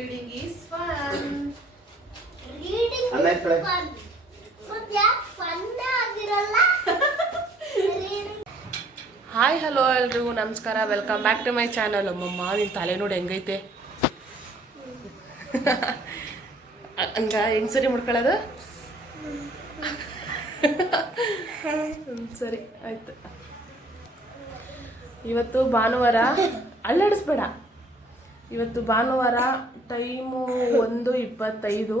reading is fun. Reading is fun. Hi hello ಎಲ್ರಿಗೂ. ನಮಸ್ಕಾರ. Welcome back to my channel ಅಮ್ಮಮ್ಮ ನಿನ್ ತಲೆ ನೋಡಿ ಹೆಂಗೈತೆ? ಹಂಗ ಹೆಂಗ್ ಸರಿ ಮುಡ್ಕೊಳ್ಳೋದು? ಸರಿ ಆಯ್ತು. ಇವತ್ತು ಭಾನುವಾರ. ಅಲ್ಲಾಡಿಸ್ಬೇಡ. ಇವತ್ತು ಭಾನುವಾರ ಟೈಮು ಒಂದು ಇಪ್ಪತ್ತೈದು.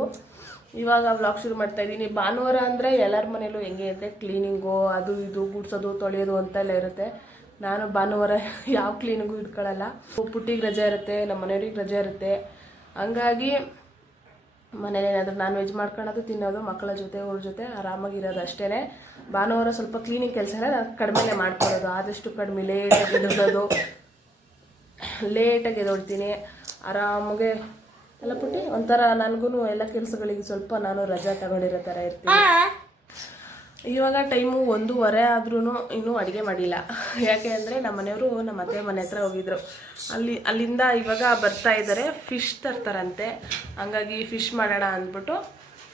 ಇವಾಗ ವ್ಲಾಗ್ ಶುರು ಮಾಡ್ತಾ ಇದ್ದೀನಿ. ಭಾನುವಾರ ಅಂದರೆ ಎಲ್ಲರ ಮನೇಲೂ ಹೆಂಗೆ ಇರುತ್ತೆ? ಕ್ಲೀನಿಂಗು ಅದು ಇದು, ಗುಡ್ಸೋದು, ತೊಳೆಯೋದು ಅಂತೆಲ್ಲ ಇರುತ್ತೆ. ನಾನು ಭಾನುವಾರ ಯಾವ ಕ್ಲೀನಿಗೂ ಇಟ್ಕೊಳ್ಳಲ್ಲ ಪುಟ್ಟಿಗೆ ರಜೆ ಇರುತ್ತೆ ನಮ್ಮ ಮನೆಯವ್ರಿಗೆ ರಜೆ ಇರುತ್ತೆ. ಹಂಗಾಗಿ ಮನೇಲಿ ಏನಾದರೂ ನಾನ್ ವೆಜ್ ಮಾಡ್ಕೊಳ್ಳೋದು ತಿನ್ನೋದು, ಮಕ್ಕಳ ಜೊತೆ, ಅವ್ರ ಜೊತೆ ಆರಾಮಾಗಿರೋದು ಅಷ್ಟೇ ಭಾನುವಾರ ಸ್ವಲ್ಪ ಕ್ಲೀನಿಂಗ್ ಕೆಲಸ ಕಡಿಮೆನೆ ಮಾಡ್ಕೊಳ್ಳೋದು ಆದಷ್ಟು ಕಡಿಮೆ ಲೇಟಾಗಿ ಎದ್ದೋದು ಲೇಟಾಗಿ ಎದ್ದೊಳ್ತೀನಿ ಆರಾಮಾಗೆ ಎಲ್ಲ ಪುಟ್ಟಿ ಒಂಥರ ನನಗೂ ಎಲ್ಲ ಕೆಲಸಗಳಿಗೆ ಸ್ವಲ್ಪ ನಾನು ರಜಾ ತಗೊಂಡಿರೋ ಥರ ಇರ್ತೀನಿ. ಇವಾಗ ಟೈಮು ಒಂದೂವರೆ ಆದ್ರೂ ಇನ್ನೂ ಅಡುಗೆ ಮಾಡಿಲ್ಲ. ಯಾಕೆ ಅಂದರೆ ನಮ್ಮ ಮನೆಯವರು ನಮ್ಮ ಅತ್ತೆ ಮನೆ ಹತ್ರ ಹೋಗಿದ್ರು. ಅಲ್ಲಿ ಅಲ್ಲಿಂದ ಇವಾಗ ಬರ್ತಾ ಇದ್ದಾರೆ ಫಿಶ್ ತರ್ತಾರಂತೆ. ಹಂಗಾಗಿ ಫಿಶ್ ಮಾಡೋಣ ಅಂದ್ಬಿಟ್ಟು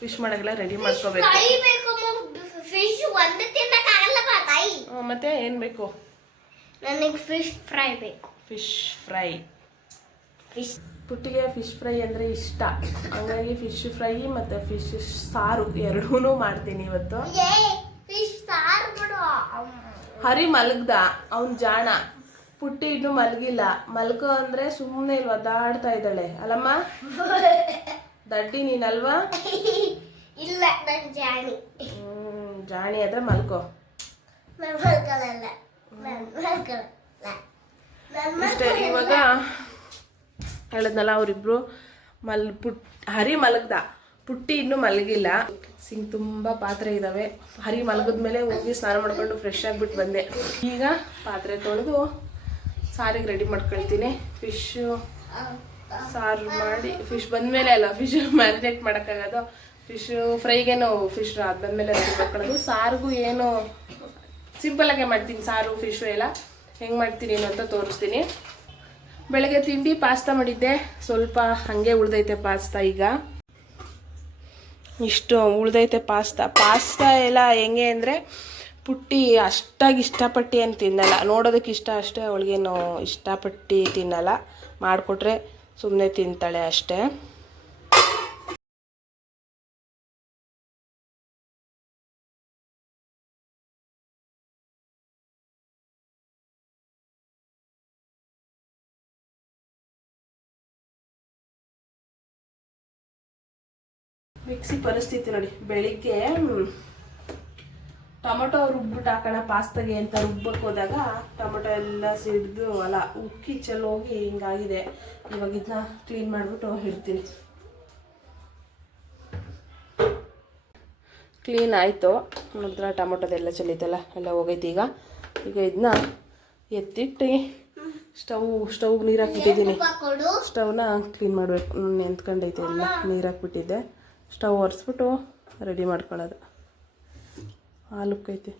ಫಿಶ್ ಮಾಡೋಕ್ಕೆಲ್ಲ ರೆಡಿ ಮಾಡ್ಕೋಬೇಕು. ಮತ್ತೆ ಏನು ಬೇಕು? ನನಗೆ ಫಿಶ್ ಫ್ರೈ ಬೇಕು. Fish fry. ಫಿಶ್ ಪುಟ್ಟಿಗೆ ಫಿಶ್ ಫ್ರೈ ಅಂದರೆ ಇಷ್ಟ. ಹಂಗಾಗಿ ಫಿಶ್ ಫ್ರೈ ಮತ್ತು ಫಿಶ್ ಸಾರು ಎರಡೂ ಮಾಡ್ತೀನಿ ಇವತ್ತು. ಹರಿ ಮಲಗ್ದ ಅವನ ಜಾಣ. ಪುಟ್ಟಿ ಇನ್ನೂ ಮಲಗಿಲ್ಲ. ಮಲ್ಕೋ ಅಂದ್ರೆ ಸುಮ್ಮನೆ ಇಲ್ವಾ ಒದ್ದಾಡ್ತಾ ಇದ್ದಾಳೆ. ಅಲ್ಲಮ್ಮ? ದಡ್ಡಿ ನೀನಲ್ವಾ? ಇಲ್ಲ ನನ್ ಜಾಣಿ. ಹ್ಮ್ ಜಾಣಿ ಆದ್ರೆ ಮಲ್ಕೋ ಮಲ್ಕೊಳ್ಳಲ್ಲ ಇಷ್ಟೇ, ಇವಾಗ ಹೇಳದ್ನಲ್ಲ ಅವರಿಬ್ರು, ಮಲ್ ಪುಟ್, ಹರಿ ಮಲಗ್ದ. ಪುಟ್ಟಿ ಇನ್ನೂ ಮಲಗಿಲ್ಲ. ಸಿಂಗ್ ತುಂಬ ಪಾತ್ರೆ ಇದ್ದಾವೆ ಹರಿ ಮಲಗಿದ್ಮೇಲೆ ಹೋಗಿ ಸ್ನಾನ ಮಾಡ್ಕೊಂಡು ಫ್ರೆಶ್ ಆಗಿಬಿಟ್ಟು ಬಂದೆ. ಈಗ ಪಾತ್ರೆ ತೊಳೆದು ಸಾರಿಗೆ ರೆಡಿ ಮಾಡ್ಕೊಳ್ತೀನಿ. ಫಿಶ್ಶು ಸಾರು ಮಾಡಿ ಫಿಶ್ ಬಂದಮೇಲೆ ಅಲ್ಲ ಫಿಶ್ ಮ್ಯಾರಿನೇಟ್ ಮಾಡೋಕ್ಕಾಗೋದು. ಫಿಶ್ ಫ್ರೈಗೇನು ಫಿಶ್ ಅದು ಬಂದಮೇಲೆ ರೆಡಿ ಮಾಡ್ಕೊಳ್ಳೋದು. ಸಾರಿಗೂ ಏನು ಸಿಂಪಲ್ಲಾಗೆ ಮಾಡ್ತೀನಿ, ಸಾರು ಫಿಶು ಎಲ್ಲ. ಹೆಂಗೆ ಮಾಡ್ತೀನಿ ಅಂತ ತೋರಿಸ್ತೀನಿ. ಬೆಳಗ್ಗೆ ತಿಂಡಿ ಪಾಸ್ತಾ ಮಾಡಿದ್ದೆ. ಸ್ವಲ್ಪ ಹಾಗೆ ಉಳ್ದೈತೆ ಪಾಸ್ತಾ ಈಗ. ಇಷ್ಟು ಉಳ್ದೈತೆ ಪಾಸ್ತಾ. ಪಾಸ್ತಾ ಎಲ್ಲ ಹೆಂಗೆ ಅಂದರೆ ಪುಟ್ಟಿ ಅಷ್ಟಾಗಿ ಇಷ್ಟಪಟ್ಟು ಏನು ತಿನ್ನಲ್ಲ. ನೋಡೋದಕ್ಕೆ ಇಷ್ಟ ಅಷ್ಟೇ, ಅವಳಿಗೇನು ಇಷ್ಟಪಟ್ಟು ತಿನ್ನಲ್ಲ. ಮಾಡಿಕೊಟ್ರೆ ಸುಮ್ಮನೆ ತಿಂತಾಳೆ ಅಷ್ಟೇ. ಮಿಕ್ಸಿ ಪರಿಸ್ಥಿತಿ ನೋಡಿ. ಬೆಳಿಗ್ಗೆ ಟೊಮೊಟೊ ರುಬ್ಬಿಟ್ಟು ಹಾಕೋಣ ಪಾಸ್ತಾಗೆ ಅಂತ ರುಬ್ಬಕ್ಕೆ ಹೋದಾಗ ಟೊಮೊಟೊ ಎಲ್ಲ ಸಿಡಿದು ಅಲ್ಲ ಉಕ್ಕಿ ಚೆಲ್ಲೋಗಿ ಹಿಂಗಾಗಿದೆ. ಇವಾಗ ಇದನ್ನ ಕ್ಲೀನ್ ಮಾಡಿಬಿಟ್ಟು ಇಡ್ತೀನಿ. ಕ್ಲೀನ್ ಆಯಿತು. ನಂತರ ಟೊಮೊಟೊದೆಲ್ಲ ಚೆಲ್ಲೈತಲ್ಲ ಎಲ್ಲ ಹೋಗೈತೆ ಈಗ. ಈಗ ಇದನ್ನ ಎತ್ತಿಟ್ಟು ಸ್ಟವ್ ಸ್ಟವ್ ನೀರು ಹಾಕ್ಬಿಟ್ಟಿದ್ದೀನಿ. ಸ್ಟವ್ನ ಕ್ಲೀನ್ ಮಾಡಬೇಕು. ನೆಂತ್ಕೊಂಡೈತೆ ಎಲ್ಲ ನೀರು ಹಾಕ್ಬಿಟ್ಟಿದ್ದೆ. ಸ್ಟವ್ ಒರೆಸ್ಬಿಟ್ಟು ರೆಡಿ ಮಾಡ್ಕೊಳ್ಳೋದು. ಹಾಲುಕ್ಕೈತೆ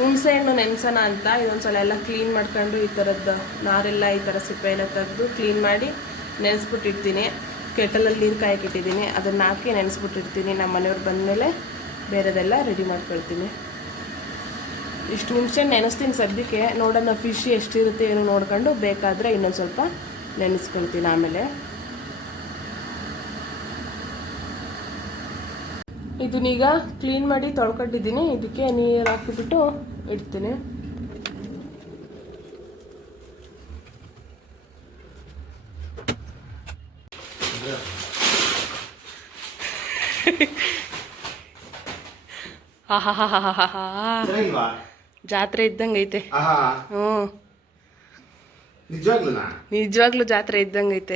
ಹುಣಸೆ ಹಣ್ಣು ನೆನೆಸೋಣ ಅಂತ, ಇದೊಂದ್ಸಲ ಎಲ್ಲ ಕ್ಲೀನ್ ಮಾಡ್ಕೊಂಡು ಈ ಥರದ್ದು ನಾರೆಲ್ಲ ಈ ಥರ ಸಿಪ್ಪೆ ಎಲ್ಲ ತೆಗೆದು ಕ್ಲೀನ್ ಮಾಡಿ ನೆನೆಸ್ಬಿಟ್ಟಿರ್ತೀನಿ. ಕೆಟಲಲ್ಲಿ ನೀರು ಕಾಯಕ್ಕಿಟ್ಟಿದ್ದೀನಿ, ಅದನ್ನು ಹಾಕಿ ನೆನೆಸ್ಬಿಟ್ಟಿರ್ತೀನಿ. ನಮ್ಮ ಮನೆಯವ್ರು ಬಂದಮೇಲೆ ಬೇರೆದೆಲ್ಲ ರೆಡಿ ಮಾಡ್ಕೊಳ್ತೀನಿ. ಇಷ್ಟು ಹುಣಸೆ ನೆನೆಸ್ತೀನಿ ಸದ್ಯಕ್ಕೆ. ನೋಡೋಣ ಫಿಶ್ ಎಷ್ಟಿರುತ್ತೆ, ಏನು ನೋಡ್ಕೊಂಡು ಬೇಕಾದರೆ ಇನ್ನೊಂದು ಸ್ವಲ್ಪ ನೆನೆಸ್ಕೊಳ್ತೀನಿ ಆಮೇಲೆ. ಇದನ್ನೀಗ ಕ್ಲೀನ್ ಮಾಡಿ ತೊಳ್ಕೊಂಡಿದ್ದೀನಿ. ಇದಕ್ಕೆ ನೀರು ಹಾಕಿಬಿಟ್ಟು ಇಡ್ತೀನಿ. ಜಾತ್ರೆ ಇದ್ದಂಗೈತೆ ಹ್ಞೂ. ನಿಜವಾಗ್ಲೂ ಜಾತ್ರೆ ಇದ್ದಂಗೈತೆ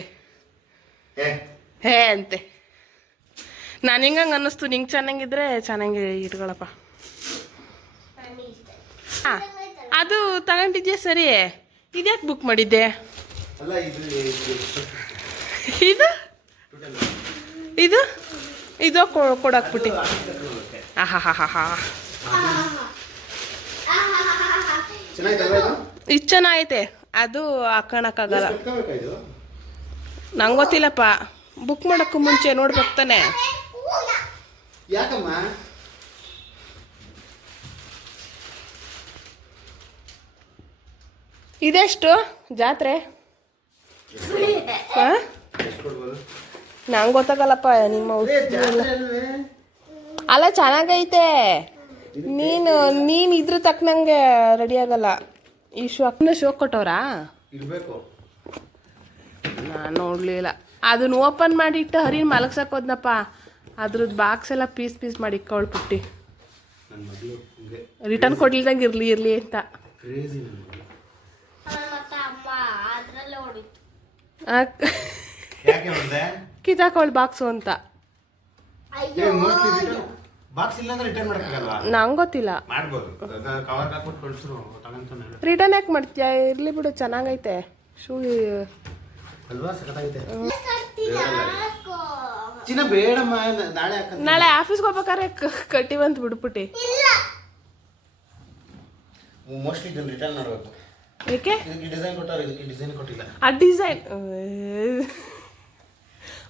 ಹೇ ಅಂತೆ. ನಾನು ಹಿಂಗಂಗೆ ಅನ್ನಿಸ್ತು? ನಿಂಗೆ ಚೆನ್ನಾಗಿದ್ರೆ ಚೆನ್ನಾಗಿ ಇಟ್ಕೊಳಪ್ಪ. ಹಾಂ ಅದು ತಗೊಂಡಿದ್ಯಾ ಸರಿ? ಇದ್ಯಾಕೆ ಬುಕ್ ಮಾಡಿದ್ದೆ? ಇದು ಇದು- ಇದು? ಕೊಡಾಕ್ಬಿಟ್ಟಿ. ಆಹಾ ಹಾ ಹಾ ಹಾ ಇದು? ಚೆನ್ನಾಗೈತೆ. ಅದು ಹಾಕೋಣಕ್ಕಾಗಲ್ಲ. ನಂಗೆ ಗೊತ್ತಿಲ್ಲಪ್ಪ. ಬುಕ್ ಮಾಡೋಕ್ಕೂ ಮುಂಚೆ ನೋಡ್ಬೇಕು ತಾನೆ. ಯಾಕಮ್ಮ? ಇದೆಷ್ಟು? ಜಾತ್ರೆ? ನಂಗೆ ಗೊತ್ತಾಗಲ್ಲಪ್ಪ ನಿಮ್ಮ? ಅಲ್ಲ ಚೆನ್ನಾಗೈತೆ. ನೀನು ನೀನು ಇದ್ರ ತಕ್ಕನಂಗೆ ರೆಡಿ ಆಗಲ್ಲ. ಈ ಶೋ ಅಕ್ಕನ ಶೋ ಕೊಟ್ಟವ್ರಾ? ಇರ್ಬೇಕು. ನಾನು ನೋಡಲಿಲ್ಲ. ಅದನ್ನ ಓಪನ್ ಮಾಡಿಟ್ಟು ಹರಿನ ಮಲಗ್ಸಕ್ಕೆ ಹೋದ್ನಪ್ಪ. ಅದ್ರದ್ದು ಬಾಕ್ಸ್ ಎಲ್ಲ ಪೀಸ್ ಪೀಸ್ ಮಾಡಿ ಇಕ್ಕವಳು ಪುಟ್ಟಿ. ರಿಟರ್ನ್ ಕೊಡ್ಲಿದಂಗೆ ಇರಲಿ ಇರಲಿ ಅಂತ. ಕ್ರೇಜಿ ಬಾಕ್ಸ್ ಅಂತ. ನಂಗೆ ಗೊತ್ತಿಲ್ಲ. ರಿಟರ್ನ್ ಯಾಕೆ ಮಾಡ್ತೀಯ? ಇರಲಿ ಬಿಡು ಚೆನ್ನಾಗೈತೆ. ಶೂ ಅಲ್ವಾ. ಚಿನ್ನ ಬೇಡಮ್ಮ ನಾಳೆ ಹಾಕಂತ. ನಾಳೆ ಆಫೀಸ್ಗೆ ಹೋಗ್ಬೇಕಾದ್ರೆ ಕಟ್ಟಿ ಬಂತ ಬಿಡ್ಬಿಟ್ಟಿ. ಇಲ್ಲ. ಮೋಸ್ಟ್ಲಿ ಇದನ್ನ ರಿಟರ್ನ್ ಮಾಡಬೇಕು. ಏಕೆ? ಇದಕ್ಕೆ ಡಿಸೈನ್ ಕೊಟ್ಟಾರ ಇದಕ್ಕೆ ಡಿಸೈನ್ ಕೊಟ್ಟಿಲ್ಲ. ಆ ಡಿಸೈನ್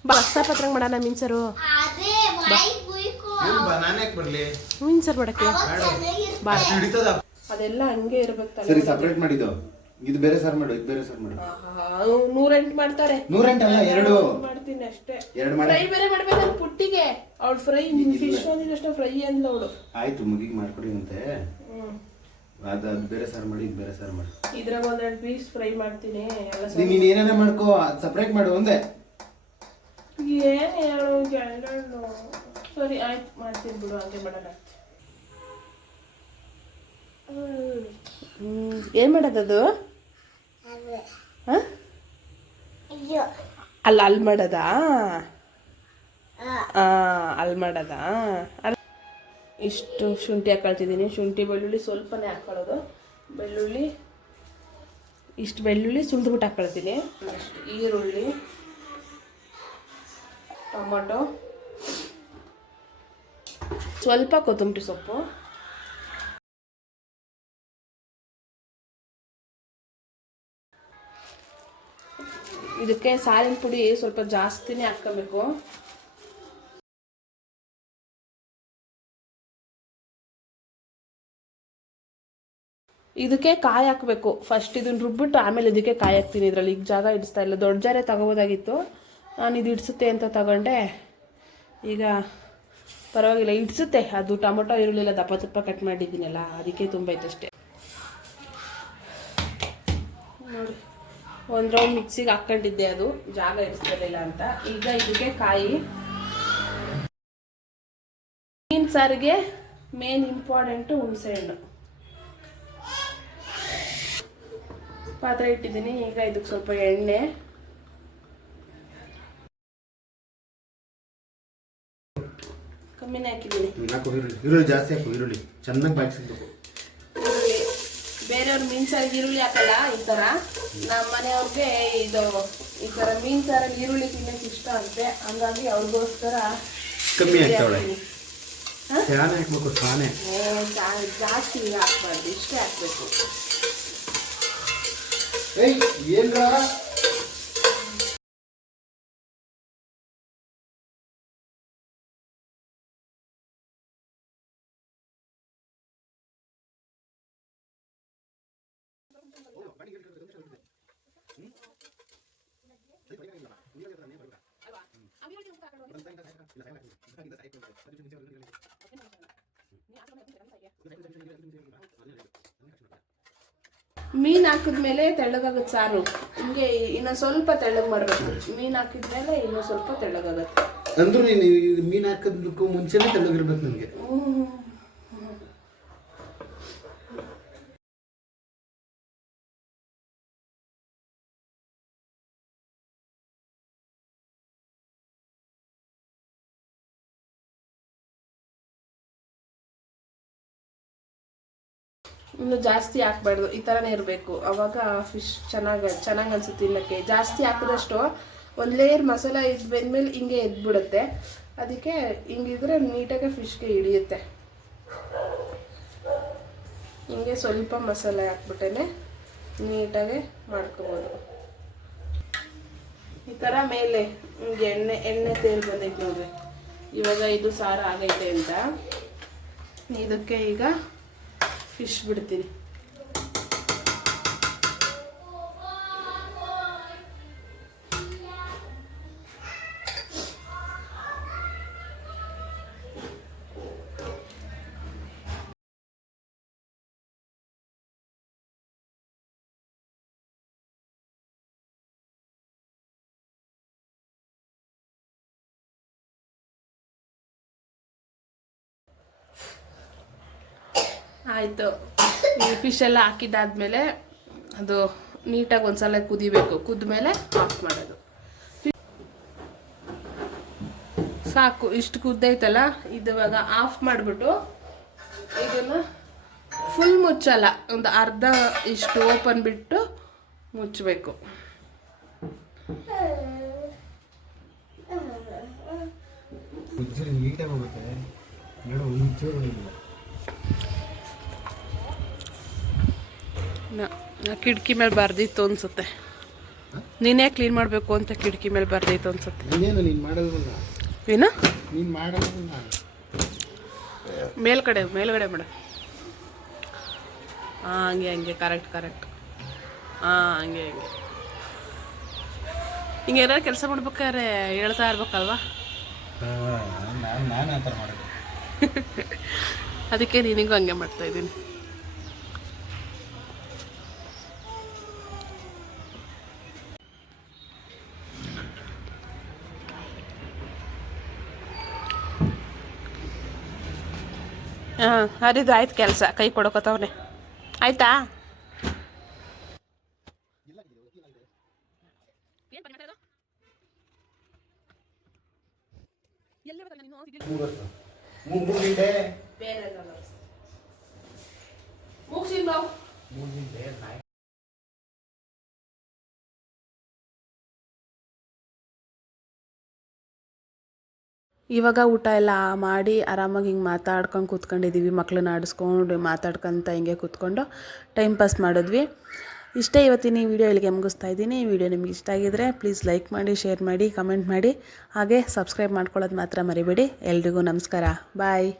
ಬಸ್ಸ ಪತ್ರಂಗ್ ಮಾಡೋಣ ಮಿನ್ಸರು. ಮಿನ್ಸರ್ ಮಾಡಕ್ಕೆ. ಅದೆಲ್ಲ ಹಂಗೆ ಇರ್ಬೇಕು ತಲೆ ಸರಿ ಸಪ್ರೇಟ್ ಮಾಡಿದ್ದು. ಇದು ಬೇರೆ ಸಾರ್ ಮಾಡು ಇದು ಬೇರೆ ಸಾರ್ ಮಾಡು. ನೂರೆಂಟು ಮಾಡ್ತಾರೆ. ನೂರೆಂಟಲ್ಲ ಎರಡು? ಮಾಡ್ತೀನಿ ಅಷ್ಟೇ. ಎರಡು ಮಾಡಿ. ಫ್ರೈ ಬೇರೆ ಮಾಡ್ಬೇಕು ಪುಟ್ಟಿಗೆ. ಅವಳು ಫ್ರೈ ಫಿಶ್ ಒಂದಿನಷ್ಟು ಫ್ರೈ ಅಂದ್ಲು ಅವಳು. ಆಯ್ತು ಮುಗಿಗೆ ಮಾಡ್ಕೊಡಿ ಅಂತೆ. ಅದು ಅದು ಬೇರೆ ಸಾರು ಮಾಡಿ ಇದು ಬೇರೆ ಸಾರು ಮಾಡಿ. ಇದ್ರಾಗ ಒಂದೆರಡು ಪೀಸ್ ಫ್ರೈ ಮಾಡ್ತೀನಿ. ನೀನ್ ನೀನ್ ಏನೇನ ಮಾಡ್ಕೋ ಸಪ್ರೇಟ್ ಮಾಡು ಒಂದೇ. ಏನು ಹೇಳು ಎರಡು ಸರಿ ಆಯ್ತು ಮಾಡ್ತೀನಿ ಬಿಡು ಹಂಗೆ ಮಾಡೋಣ ಏನ್ ಮಾಡೋದದು ಅದೇ? ಅಲ್ಲ ಅಲ್ಲಿ ಮಾಡೋದಾ? ಆ, ಅಲ್ಲಿ ಮಾಡೋದಾ? ಅಲ್ಲ ಇಷ್ಟು ಶುಂಠಿ ಹಾಕೊಳ್ತಿದ್ದೀನಿ. ಶುಂಠಿ ಬೆಳ್ಳುಳ್ಳಿ ಸ್ವಲ್ಪನೇ ಹಾಕೊಳ್ಳೋದು ಬೆಳ್ಳುಳ್ಳಿ ಇಷ್ಟು ಬೆಳ್ಳುಳ್ಳಿ ಸುಲಿದ್ಬಿಟ್ಟು ಹಾಕೊಳ್ತೀನಿ. ಅಷ್ಟು ಈರುಳ್ಳಿ ಟೊಮೊಟೊ ಸ್ವಲ್ಪ ಕೊತ್ತಂಬರಿ ಸೊಪ್ಪು. ಇದಕ್ಕೆ ಸಾರಿನ ಪುಡಿ ಸ್ವಲ್ಪ ಜಾಸ್ತಿನೇ ಹಾಕ್ಕೋಬೇಕು. ಇದಕ್ಕೆ ಕಾಯಿ ಹಾಕಬೇಕು. ಫಸ್ಟ್ ಇದನ್ನ ರುಬ್ಬಿಟ್ಟು ಆಮೇಲೆ ಇದಕ್ಕೆ ಕಾಯಿ ಹಾಕ್ತೀನಿ ಇದರಲ್ಲಿ. ಈಗ ಜಾಗ ಇಡಿಸ್ತಾ ಇಲ್ಲ. ದೊಡ್ಡ ಜಾರೆ ತಗೋಬೋದಾಗಿತ್ತು. ನಾನು ಇದು ಇಡಿಸುತ್ತೆ ಅಂತ ತಗೊಂಡೆ. ಈಗ ಪರವಾಗಿಲ್ಲ. ಇಡಿಸುತ್ತೆ ಅದು ಟೊಮೊಟೊ ಇರಲಿಲ್ಲ ದಪ್ಪ ದಪ್ಪ ಕಟ್ ಮಾಡಿದ್ದೀನಲ್ಲ, ಅದಕ್ಕೆ ತುಂಬ ಅಷ್ಟೇ. ನೋಡಿ. ಒಂದು ರೌಂಡ್ ಮಿಕ್ಸಿಗೆ ಹಾಕ್ಕೊಂಡಿದ್ದೆ ಅದು. ಜಾಗ ಇಡಿಸ್ತಿರ್ಲಿಲ್ಲ ಅಂತ. ಈಗ ಇದಕ್ಕೆ ಕಾಯಿ. ಮೀನ್ ಸಾರಿಗೆ ಮೇನ್ ಇಂಪಾರ್ಟೆಂಟು ಹುಣಸೆಹಣ್ಣು ಪಾತ್ರೆ ಇಟ್ಟಿದ್ದೀನಿ. ಈಗ ಇದಕ್ಕೆ ಸ್ವಲ್ಪ ಎಣ್ಣೆ. ಕಮ್ಮಿನೇ ಹಾಕಿದ್ದೀನಿ. ಜಾಸ್ತಿ ಹಾಕು, ಈರುಳ್ಳಿ. ಚೆನ್ನಾಗಿ ಬಾಯಿಸ್ಬೇಕು ಬೇರೆಯವ್ರ ಮೀನ್ ಸಾರಿಗೆ ಈರುಳ್ಳಿ ಹಾಕಲ್ಲ ಈ ತರ? ನಮ್ಮ ಮನೆಯವ್ರಿಗೆ ಇದು ಈ ತರ ಮೀನ್ ಸಾರಲ್ಲಿ ಈರುಳ್ಳಿ ತಿನ್ನಕ್ಕೆ ಇಷ್ಟ ಅಂತೆ. ಹಂಗಾಗಿ ಅವ್ರಿಗೋಸ್ಕರ ಕಮ್ಮಿ ಆಗ್ತಾವಳೆ. ಫ್ಯಾನೆ ಹಾಕ್ಬೇಕು ಫ್ಯಾನೆ ಜಾಸ್ತಿ ಈಗ ಹಾಕ್ಬಾರ್ದು ಇಷ್ಟೇ ಹಾಕ್ಬೇಕು. ಏಯ್ ಏನ್ ಮೀನ್ ಹಾಕಿದ್ಮೇಲೆ ತೆಳ್ಳಗಾಗುತ್ತೆ ಸಾರು. ಹಿಂಗೆ ಇನ್ನು ಸ್ವಲ್ಪ ತೆಳ್ಳಗೆ ಮಾಡಬೇಕು. ಮೀನ್ ಹಾಕಿದ್ಮೇಲೆ ಇನ್ನೂ ಸ್ವಲ್ಪ ತೆಳ್ಳಗಾಗತ್ತೆ. ಅಂದ್ರೂ ನೀನು ಮೀನು ಹಾಕೋದಕ್ಕೂ ಮುಂಚೆನೇ ತೆಳ್ಳಗಿರ್ಬೇಕು ನನಗೆ ಇನ್ನು ಜಾಸ್ತಿ ಹಾಕ್ಬಾರ್ದು, ಈ ಥರನೇ ಇರಬೇಕು. ಅವಾಗ ಫಿಶ್ ಚೆನ್ನಾಗಿ ಚೆನ್ನಾಗಿ ಅನ್ಸುತ್ತೆ ತಿನ್ನಕ್ಕೆ. ಜಾಸ್ತಿ ಹಾಕಿದಷ್ಟು ಒಂದು ಲೇಯರ್ ಮಸಾಲ ಇದು ಬೆಂದ್ಮೇಲೆ ಹಿಂಗೆ ಎದ್ಬಿಡುತ್ತೆ. ಅದಕ್ಕೆ ಹಿಂಗಿದ್ರೆ ನೀಟಾಗಿ ಫಿಶ್ಗೆ ಹಿಡಿಯುತ್ತೆ. ಹಿಂಗೆ ಸ್ವಲ್ಪ ಮಸಾಲೆ ಹಾಕ್ಬಿಟ್ಟೇನೆ ನೀಟಾಗಿ ಮಾಡ್ಕೋಬೋದು. ಈ ಥರ ಮೇಲೆ ಹಿಂಗೆ ಎಣ್ಣೆ ಎಣ್ಣೆ ತೇಲ್ ಬಂದೈತೆ ನೋಡ್ರಿ. ಇವಾಗ ಇದು ಸಾರು ಆಗೈತೆ ಅಂತ. ಇದಕ್ಕೆ ಈಗ ಫಿಶ್ ಬಿಡ್ತೀನಿ. ಆಯಿತು. ಈ ಫಿಶ್ ಎಲ್ಲ ಹಾಕಿದ್ದಾದ್ಮೇಲೆ ಅದು ನೀಟಾಗಿ ಒಂದ್ಸಲ ಕುದಿಬೇಕು. ಕುದ್ಮೇಲೆ ಆಫ್ ಮಾಡೋದು. ಸಾಕು, ಇಷ್ಟು ಕುದ್ದೈತಲ್ಲ ಇವಾಗ ಆಫ್ ಮಾಡಿಬಿಟ್ಟು ಇದನ್ನು ಫುಲ್ ಮುಚ್ಚಲ್ಲ. ಒಂದು ಅರ್ಧ ಇಷ್ಟು ಓಪನ್ ಬಿಟ್ಟು ಮುಚ್ಚಬೇಕು ಉಜ್ಜಲು ನೀಟಾಗಿ ಹೋಗುತ್ತೆ ನೋಡು ಒಂಚೂರು ಇಲ್ಲ ಕಿಟಕಿ ಮೇಲೆ ಬರ್ದಿತ್ತು ಅನ್ಸುತ್ತೆ. ನೀನೇ ಕ್ಲೀನ್ ಮಾಡಬೇಕು ಅಂತ ಕಿಟಕಿ ಮೇಲೆ ಬರ್ದಿತ್ತು ಅನ್ಸುತ್ತೆ. ಏನು? ಮೇಲ್ಗಡೆ ಮೇಲ್ಗಡೆ ಮೇಡಮ್ ಹಾಂ ಹಂಗೆ ಹಂಗೆ ಕರೆಕ್ಟ್ ಕರೆಕ್ಟ್ ಹಾಂ ಹಂಗೆ ಹಂಗೆ. ಹಿಂಗೆ ಏನಾರು ಕೆಲಸ ಮಾಡ್ಬೇಕಾದ್ರೆ ಹೇಳ್ತಾ ಇರ್ಬೇಕಲ್ವಾ? ಅದಕ್ಕೆ ನಿನಗೂ ಹಂಗೆ ಮಾಡ್ತಾ ಇದ್ದೀನಿ. ಹಾಂ ಹರಿದು ಆಯ್ತು ಕೆಲಸ ಕೈ ಕೊಡೋಕತ್ತವನೆ ಆಯ್ತಾ? ಮೂಗಿಂಡೆ ಇವಾಗ ಊಟ ಎಲ್ಲ ಮಾಡಿ ಆರಾಮಾಗಿ ಹಿಂಗೆ ಮಾತಾಡ್ಕೊಂಡು ಕೂತ್ಕೊಂಡಿದ್ದೀವಿ ಮಕ್ಳನ್ನ ಆಡಿಸ್ಕೊಂಡು ಮಾತಾಡ್ಕೊತ ಹಿಂಗೆ ಕೂತ್ಕೊಂಡು ಟೈಮ್ ಪಾಸ್ ಮಾಡಿದ್ವಿ. ಇಷ್ಟೇ ಇವತ್ತಿನ ಈ ವಿಡಿಯೋ ಇಲ್ಲಿಗೆ ಮುಗಿಸ್ತಾ ಇದ್ದೀನಿ. ಈ ವಿಡಿಯೋ ನಿಮ್ಗೆ ಇಷ್ಟ ಆಗಿದ್ರೆ ಪ್ಲೀಸ್ ಲೈಕ್ ಮಾಡಿ ಶೇರ್ ಮಾಡಿ ಕಮೆಂಟ್ ಮಾಡಿ. ಹಾಗೆ ಸಬ್ಸ್ಕ್ರೈಬ್ ಮಾಡ್ಕೊಳ್ಳೋದು ಮಾತ್ರ ಮರಿಬೇಡಿ. ಎಲ್ರಿಗೂ ನಮಸ್ಕಾರ. ಬಾಯ್